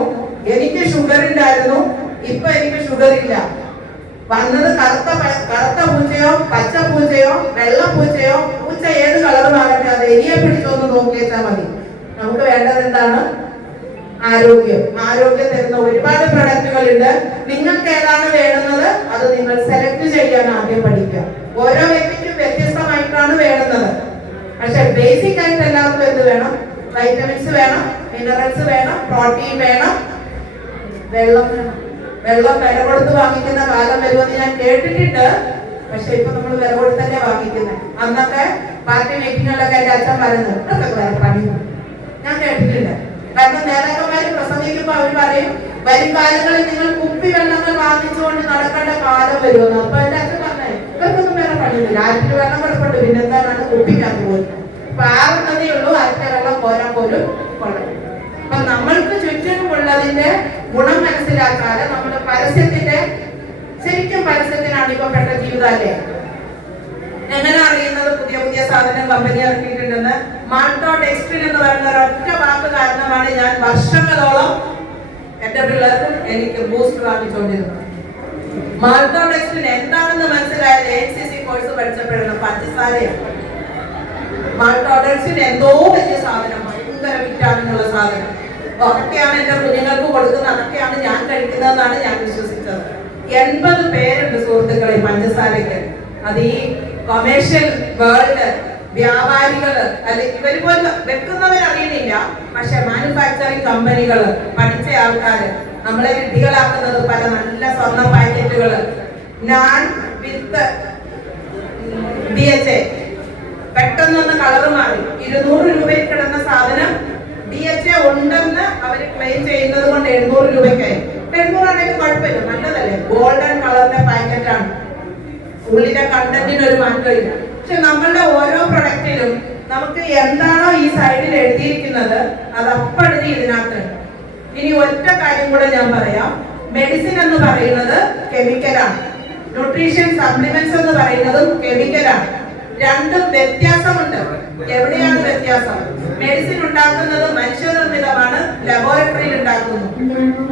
എനിക്ക് ഷുഗർ ഉണ്ടായിരുന്നു, ഇപ്പൊ എനിക്ക് ഷുഗർ ഇല്ല. വന്നത് കറുത്ത പൂച്ചയോ പച്ച പൂച്ചയോ വെള്ള പൂച്ചയോ, പൂച്ച ഏത് കളറുമാകട്ടെ അത് എലിയെ പിടിച്ചൊന്ന് നോക്കിയേച്ചാൽ മതി. നമുക്ക് വേണ്ടത് എന്താണ്? ആരോഗ്യം. ആരോഗ്യം തരുന്ന ഒരുപാട് പ്രൊഡക്റ്റുകൾ ഉണ്ട്. നിങ്ങൾക്ക് ഏതാണ് വേണ്ടുന്നത് അത് നിങ്ങൾ സെലക്ട് ചെയ്യാൻ ആദ്യം പഠിക്കുക. ഓരോ വ്യക്തിക്കും വ്യത്യസ്തമായിട്ടാണ് വേണ്ടുന്നത്. പക്ഷെ ബേസിക് ആയിട്ട് എല്ലാവർക്കും എന്ത് വേണം? വൈറ്റമിൻസ് വേണം, മിനറൽസ് വേണം, പ്രോട്ടീൻ വേണം, വെള്ളം വേണം. വെള്ളം വില കൊടുത്ത് വാങ്ങിക്കുന്ന കാലം വരുമെന്ന് ഞാൻ കേട്ടിട്ടുണ്ട്. പക്ഷെ ഇപ്പൊ നമ്മൾ വില കൊടുത്ത് തന്നെ വാങ്ങിക്കുന്നത്. അന്നൊക്കെ പാർട്ടി മീറ്റിങ്ങുകളിലൊക്കെ എന്റെ അച്ഛൻ പറയുന്നത് ഇതൊക്കെ വേറെ പണി ഞാൻ കേട്ടിട്ടുണ്ട്. കാരണം നേതാക്കന്മാര് പ്രസംഗിക്കുമ്പോ അവർ പറയും, വരും കാലങ്ങളിൽ നിങ്ങൾ കുപ്പി വെള്ളങ്ങൾ വാങ്ങിച്ചുകൊണ്ട് നടക്കേണ്ട കാലം വരുമെന്ന്. അപ്പൊ എന്റെ അച്ഛൻ പറഞ്ഞേ ഇവർക്കൊന്നും വേറെ പണിയില്ല, ആറ്റിൽ വെള്ളം കിടപ്പുണ്ട്, പിന്നെന്താണ് കുപ്പിക്കകത്ത് പോകുന്നത്. അപ്പൊ ആറുന്നതേ ഉള്ളൂ, ആറ്റിലെ വെള്ളം പോരാൻ പോലും കൊള്ളു. അപ്പൊ നമ്മൾക്ക് ചുറ്റിനുമുള്ളതിന്റെ ഗുണം മനസ്സിലാക്കാതെ നമ്മുടെ പരസ്യത്തിന്റെ, ശരിക്കും പരസ്യത്തിന് അടിമപ്പെട്ട ജീവിതമല്ലേ? എങ്ങനെ അറിയുന്നത് പുതിയ പുതിയ സാധനം കമ്പനി ഇറക്കിയിട്ടുണ്ടെന്ന്? മാൾട്ടോഡെക്സ്ട്രിൻ എന്ന് പറയുന്ന ഒരൊറ്റ വാക്ക് കാരണമാണ് ഞാൻ വർഷങ്ങളോളം എന്റെ പിള്ളേർക്കും എനിക്ക് ബൂസ്റ്റ് വാങ്ങിച്ചുകൊണ്ടിരുന്നത്. മാൾട്ടോഡെക്സ്ട്രിൻ എന്താണെന്ന് മനസ്സിലായത് ANCC കോഴ്സ് പഠിച്ചപ്പോഴാണ്. പഞ്ചസാരയാണ്. മാൾട്ടോഡെക്സ്ട്രിൻ എന്തോ വലിയ സാധനം, ഭയങ്കര വിറ്റാമിനുള്ള സാധനം. അതൊക്കെയാണ് എന്റെ കുഞ്ഞുങ്ങൾക്ക് കൊടുക്കുന്നത്, അതൊക്കെയാണ് ഞാൻ കഴിക്കുന്നതെന്നാണ് ഞാൻ വിശ്വസിച്ചത്. 80 പേരുണ്ട് സുഹൃത്തുക്കളെ പഞ്ചസാരയ്ക്ക്. അത് ഈ കൊമേഴ്ഷ്യൽ വേൾഡ് വ്യാപാരികള് അല്ലെങ്കിൽ ഇവര് പോലും വെക്കുന്നവരറിയണില്ല. പക്ഷെ മാനുഫാക്ചറിങ് കമ്പനികള്, പഠിച്ച ആൾക്കാര് നമ്മളെ വിഡ്ഢികളാക്കുന്നത് പല നല്ല സ്വർണ്ണ പാക്കറ്റുകള്, നാൻ വിത്ത് DHA, പെട്ടെന്നൊന്ന് കളറ് മാറി 200 രൂപയിൽ കിടന്ന സാധനം DHA ഉണ്ടെന്ന് അവര് ക്ലെയിം ചെയ്യുന്നത് കൊണ്ട് 700 രൂപയ്ക്കായി. 700 ആണെങ്കിൽ കുഴപ്പമില്ല, നല്ലതല്ലേ? ഗോൾഡൻ കളറിന്റെ പാക്കറ്റാണ്, ഉള്ളിലെ കണ്ടന്റിന് ഒരു മാറ്റമില്ല. പക്ഷെ നമ്മളുടെ ഓരോ പ്രൊഡക്റ്റിലും നമുക്ക് എന്താണോ ഈ സൈഡിൽ എഴുതിയിരിക്കുന്നത് അത് അപ്പഴുതി ഇതിനകത്തുണ്ട്. ഇനി ഒറ്റ കാര്യം കൂടെ ഞാൻ പറയാം. മെഡിസിൻ എന്ന് പറയുന്നത് കെമിക്കലാണ്, ന്യൂട്രീഷൻ സപ്ലിമെന്റ്സ് എന്ന് പറയുന്നതും കെമിക്കലാണ്. രണ്ടും വ്യത്യാസമുണ്ട്. എവിടെയാണ് വ്യത്യാസം? മെഡിസിൻ ഉണ്ടാക്കുന്നത് മനുഷ്യനിർമ്മിതമാണ്, ലബോറട്ടറിയിൽ ഉണ്ടാക്കുന്നു.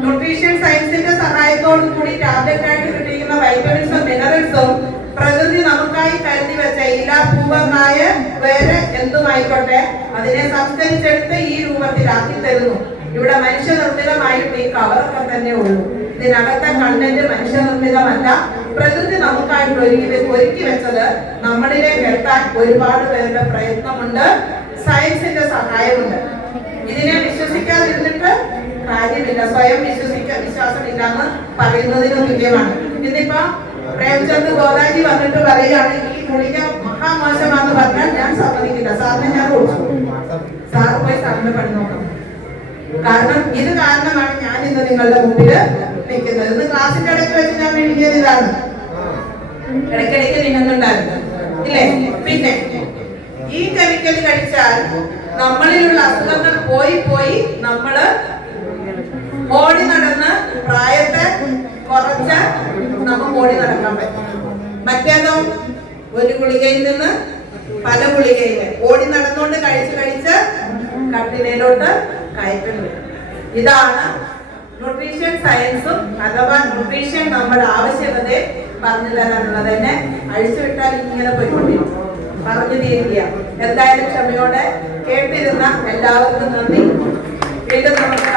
ന്യൂട്രീഷൻ സയൻസിന്റെ സഹായത്തോടു കൂടി ടാബ്ലറ്റ് ആയിട്ട് കിട്ടിയിരിക്കുന്ന വൈറ്റമിൻസും മിനറൽസും പ്രകൃതി നമുക്കായി കരുതി വെച്ച ഇല, പൂവ്, കായ, വേറെ എന്തുമായിക്കോട്ടെ അതിനെ സംസ്കരിച്ചെടുത്ത് ഈ രൂപത്തിലാക്കി തരുന്നു. ഇവിടെ മനുഷ്യനിർമ്മിതമായിട്ട് ഈ കവറൊക്കെ തന്നെ ഉള്ളൂ. ഇതിനകത്തെ കണ്ടന്റ് മനുഷ്യനിർമ്മിതമല്ല, പ്രകൃതി നമുക്കായിട്ട് ഒരുക്കി വെച്ചത് നമ്മളിലേക്ക് എത്താൻ ഒരുപാട് പേരുടെ പ്രയത്നമുണ്ട്, സയൻസിന്റെ സഹായമുണ്ട്. ഇതിനെ വിശ്വസിക്കാതിരുന്നിട്ട് കാര്യമില്ല. സ്വയം വിശ്വാസമില്ലാന്ന് പറയുന്നതിന് തുല്യമാണ്. ഇന്നിപ്പോ പ്രേംചന്ദ് ഗോദാജി വന്നിട്ട് പറയുകയാണ് ഈ ഗുളിക മഹാമോശമാണെന്ന് പറഞ്ഞാൽ ഞാൻ സമ്മതിക്കില്ല. സാറിനെ ഞാൻ കൊടുത്തു, സാർ പോയി സാറിന്റെ പണി നോക്കണം. കാരണം ഇത് കാരണമാണ് ഞാൻ ഇന്ന് നിങ്ങളുടെ മുമ്പിൽ നിൽക്കുന്നത്. ഇന്ന് ക്ലാസിന്റെ ഇടയ്ക്ക് വെച്ച് ഞാൻ വിളിക്കുന്നത് ഇതാണ്. ഇടയ്ക്കിടയ്ക്ക് നിന്നുണ്ടായിരുന്നു ഇല്ലേ? പിന്നെ ഈ കെമിക്കൽ കഴിച്ചാൽ നമ്മളിലുള്ള അസുഖങ്ങൾ പോയി പോയി നമ്മള് ഓടി നടന്ന് പ്രായത്തെ കുറച്ച് നമുക്ക് ഓടി നടക്കാൻ പറ്റും. മറ്റേതോ ഒരു ഗുളികയിൽ നിന്ന് പല ഗുളികയില് ഓടി നടന്നുകൊണ്ട് കഴിച്ച് കട്ടിലയിലോട്ട് കയറ്റുന്നു. ഇതാണ് ന്യൂട്രീഷൻ സയൻസും അഥവാ ന്യൂട്രീഷൻ നമ്മുടെ ആവശ്യകതയെ പറഞ്ഞു തരാനുള്ളത്. എന്നെ അഴിച്ചുവിട്ടാൽ ഇങ്ങനെ പോയിക്കൊണ്ടിരിക്കും, പറഞ്ഞു തീരില്ല. എന്തായാലും ക്ഷമയോടെ കേട്ടിരുന്ന എല്ലാവർക്കും നന്ദി. വീണ്ടും നമുക്ക്